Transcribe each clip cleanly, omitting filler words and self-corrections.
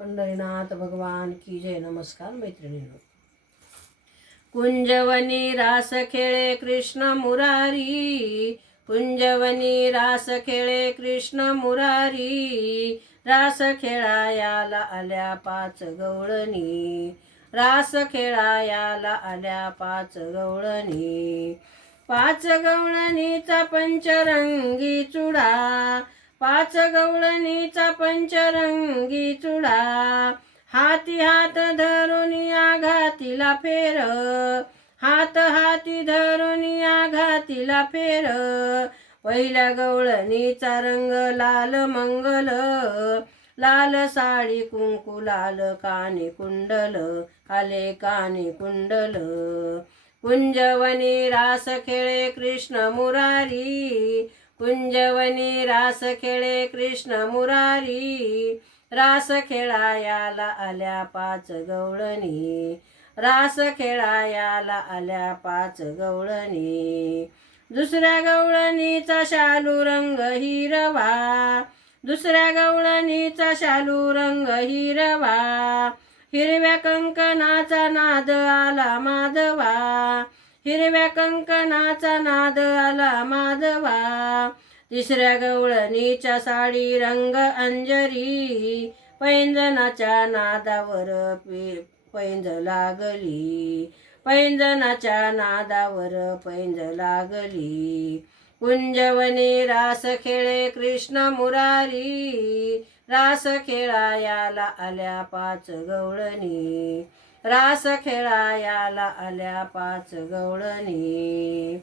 पंढरीनाथ भगवान की जय. नमस्कार मैत्रिणींनो. कुंजवनी रास खेळे कृष्ण मुरारी, कुंजवनी रास खेळे कृष्ण मुरारी, रास खेळायाला आल्या पाच गवळणी, रास खेळायाला आल्या पाच गवळणी. पाच गवळणीचा पंचरंगी चुडा, पाच गवळणीचा पंचरंगी चुडा, हाती हात धरून आघातीला फेर, हात हाती धरून आघातीला फेर. पहिल्या गवळणीचा रंग लाल मंगल, लाल साडी कुंकू लाल कानी कुंडल, आले कानी कुंडल. कुंजवनी रास खेळे कृष्ण मुरारी, कुंजवनी रास खेळे कृष्ण मुरारी, रास खेळायाला आल्या पाच गवळणी, रास खेळायाला आल्या पाच गवळणी. दुसऱ्या गवळणीचा शालू रंग हिरवा, दुसऱ्या गवळणीचा शालू रंग हिरवा, हिरव्या कंकणाचा नाद आला माधवा, हिरव्या कंकणाचा नाद आला माधवा. तिसऱ्या गवळणीच्या साडी रंग अंजरी, पैंजनाच्या नादावर पैंज लागली, पैंजनाच्या नादावर पैंज लागली. कुंजवनी रास खेळे कृष्ण मुरारी, रास खेळायाला आल्या पाच गवळणी, रास खेळायाला आल्या पाच गवळणी.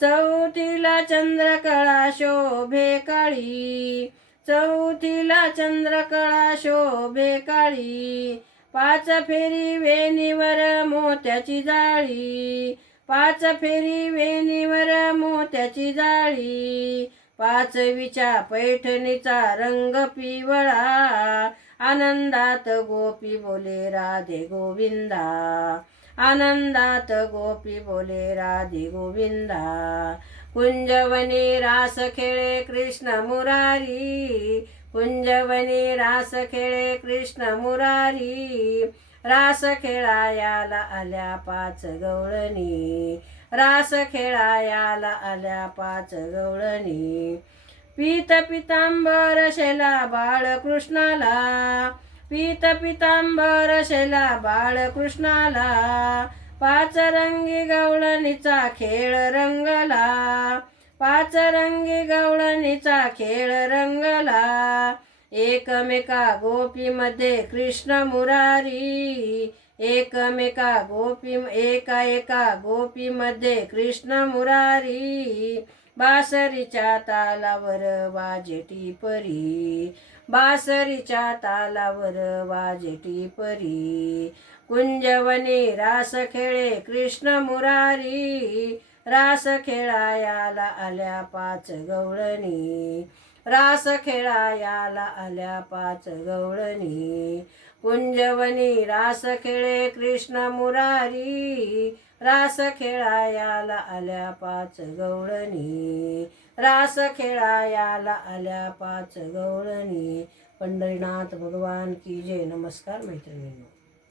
चौथीला चंद्रकळा शोभे काळी, चौथीला चंद्रकळा शोभे काळी, पाच फेरी वेणीवर मोत्याची जाळी, पाच फेरी वेणीवर मोत्याची जाळी. पाचवीच्या पैठणीचा रंग पिवळा, आनंदात गोपी बोले राधे गोविंदा, आनंदात गोपी बोले राधे गोविंदा. कुंजवनी रास खेळे कृष्ण मुरारी, कुंजवनी रास खेळे कृष्ण मुरारी, रास खेळायाला आल्या पाच गवळणी, रास खेळायाला आल्या पाच गवळणी. पीत पितांबर शेला बाळकृष्णाला, पीत पितांबर शेला बाळकृष्णाला, पाच रंगी गवळणीचा खेळ रंगला, पाच रंगी गवळणीचा खेळ रंगला. एकमेका गोपीमध्ये कृष्ण मुरारी, एकमेका गोपी एका एका गोपीमध्ये कृष्ण मुरारी, बासरीच्या तालावर वाजे टिपरी, बासरीच्या तालावर वाजे टिपरी. कुंजवनी रास खेळे कृष्ण मुरारी, रास खेळायाला आल्या पाच गवळणी, रास खेळायाला आल्या पाच गवळणी. कुंजवनी रास खेळे कृष्ण मुरारी, रास खेळायाला आल्या पाच गवळणी, रास खेळायाला आल्या पाच गवळणी. पंढरीनाथ भगवान की जय. नमस्कार मैत्रिणींनो.